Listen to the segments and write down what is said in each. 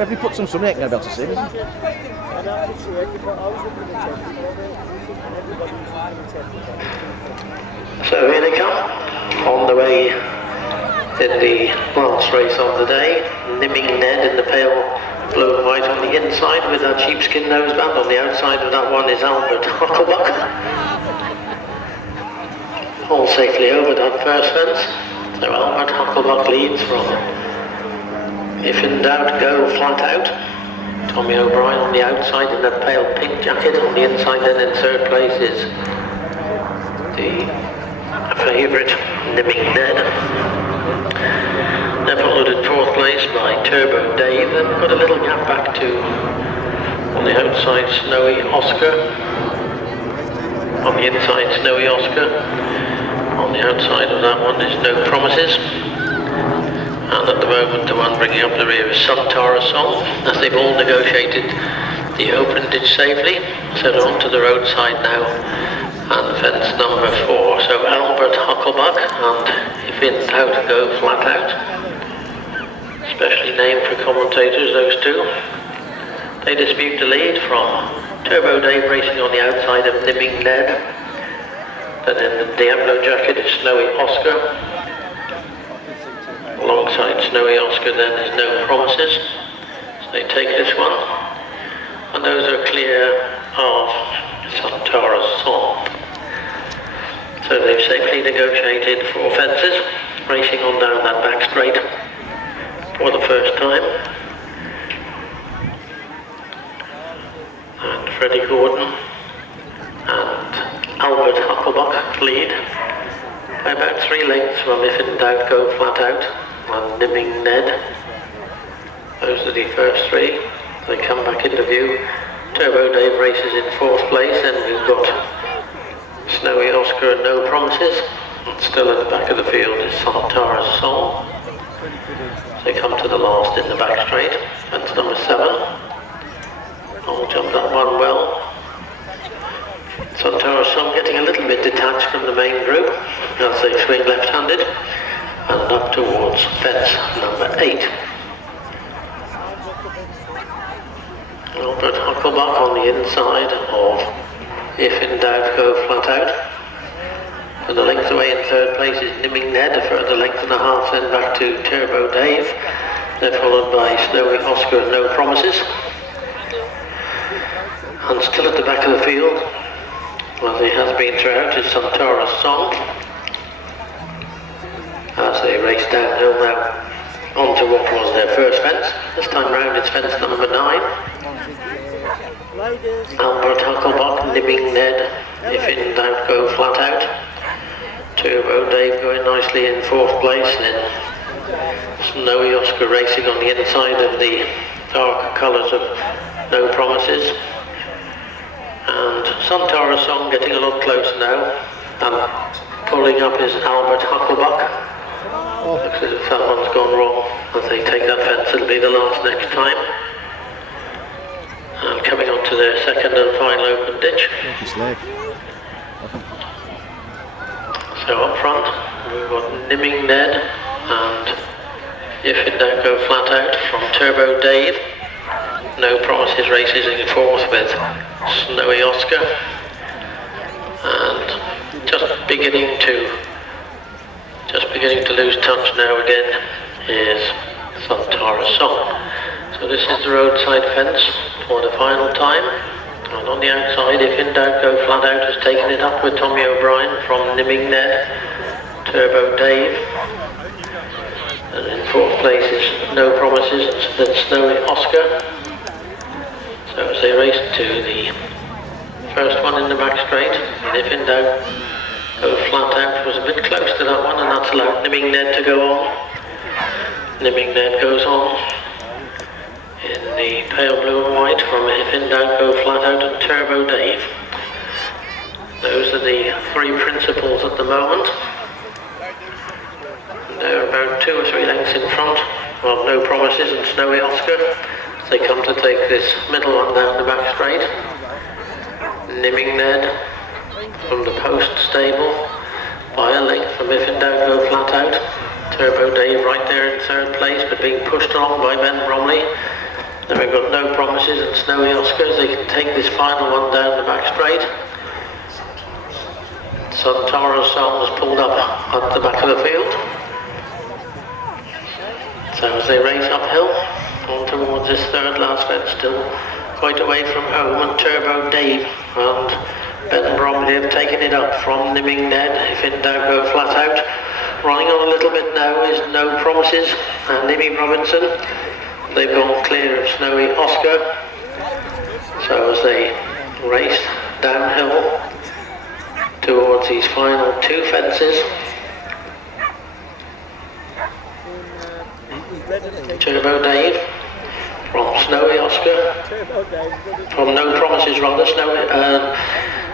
If we put some sun in, you're going to be able to see it. So here they come, on the way in the last race of the day. Nimming Ned in the pale blue and white on the inside with that sheepskin noseband. On the outside of that one is Albert Hucklebuck. All safely over that first fence. So Albert Hucklebuck leads from If in Doubt, Go Flat Out. Tommy O'Brien on the outside in that pale pink jacket. On the inside then in third place is the favourite Nimming Ned. They're followed in fourth place by Turbo Dave. Then got a little gap back to, on the outside, Snowy Oscar. On the inside, Snowy Oscar. On the outside of that one is No Promises. And at the moment the one bringing up the rear is Santara Song, as they've all negotiated the open ditch safely. So they're onto the roadside now, and fence number 4. So Albert Hucklebuck and If in Doubt, Go Flat Out. Specially named for commentators, those two. They dispute the lead from Turbo Dave racing on the outside of Nimming Ned. Then in the Diablo jacket is Snowy Oscar. Alongside Snowy Oscar then is No Promises. So they take this one. And those are clear of Santara's Song. So they've safely negotiated 4 fences, racing on down that back straight for the first time. And Freddie Gordon and Albert Hucklebuck lead by about 3 lengths from If in Doubt, Go Flat Out and Nimming Ned. Those are the first 3. They come back into view. Turbo Dave races in 4th place, and we've got Snowy Oscar and No Promises. And still at the back of the field is Santara's Song. They come to the last in the back straight. Fence number 7. I'll jump that one well. Santara's Song getting a little bit detached from the main group as they swing left-handed and up towards fence number 8. Albert Hucklebuck on the inside of If in Doubt, Go Flat Out. And the length away in 3rd place is Nimming Ned, a further length and a half then back to Turbo Dave. They're followed by Snowy Oscar and No Promises. And still at the back of the field, as he has been throughout, is Santara's Song. As they race downhill now onto what was their first fence. This time round it's fence number 9. Albert Hucklebuck, Nimming Ned, If in Doubt, Go Flat Out. Turbo Dave going nicely in 4th place, then Snowy Oscar racing on the inside of the dark colours of No Promises. And Santara's Song getting a lot closer now, and pulling up is Albert Hucklebuck. Looks as if that one's gone wrong. As they take that fence, it'll be the last next time. And coming on to their second and final open ditch. So up front, we've got Nimming Ned and If in Doubt, Go Flat Out from Turbo Dave. No Promises races in 4th with Snowy Oscar. And just beginning to lose touch now again is Santara's Song. So this is the roadside fence for the final time. And on the outside, If in Doubt, Go Flat Out has taken it up with Tommy O'Brien from Nimming Ned, Turbo Dave. And in 4th place is No Promises, then Snowy Oscar. So as they race to the first one in the back straight, and If in Doubt, Go Flat Out was a bit close to that one, and that's allowed Nimming Ned to go on. Nimming Ned goes on in the pale blue and white from If in Doubt, Go Flat Out and Turbo Dave. Those are the 3 principals at the moment. And they're about 2 or 3 lengths in front of No Promises and Snowy Oscar. They come to take this middle one down the back straight. Nimming Ned from the post stable by a length from If in Doubt, Go Flat Out. Turbo Dave right there in 3rd place, but being pushed along by Ben Bromley. Then we've got No Promises and Snowy Oscars. They can take this final one down the back straight. Suntora's Song was pulled up at the back of the field. So as they race uphill, on towards this third last fence, still quite away from home, and Turbo Dave and Ben Bromley have taken it up from Nimming Ned. If in doubt, go flat out. Running on a little bit now is No Promises and Nimmy Robinson. They've gone clear of Snowy Oscar. So as they race downhill towards these final two fences, Turbo Dave from Snowy Oscar, from No Promises rather,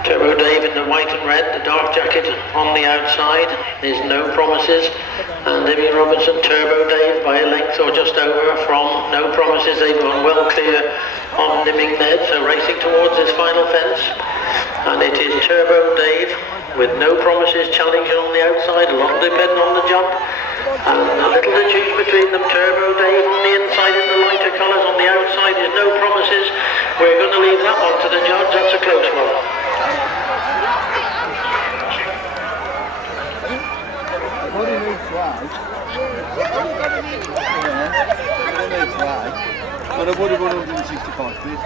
Turbo Dave in the white and red, the dark jacket on the outside is No Promises, and Nimmy Robinson, Turbo Dave by a length or just over from No Promises. They've gone well clear on Nimming Ned, so racing towards this final fence, and it is Turbo Dave with No Promises challenging on the outside, a lot depending on the jump, and a little to choose between them. Turbo Dave on the inside in the lighter colours, on the outside is No Promises. We're going to leave that one to the judge, that's a close one. But I've already won 165 quid.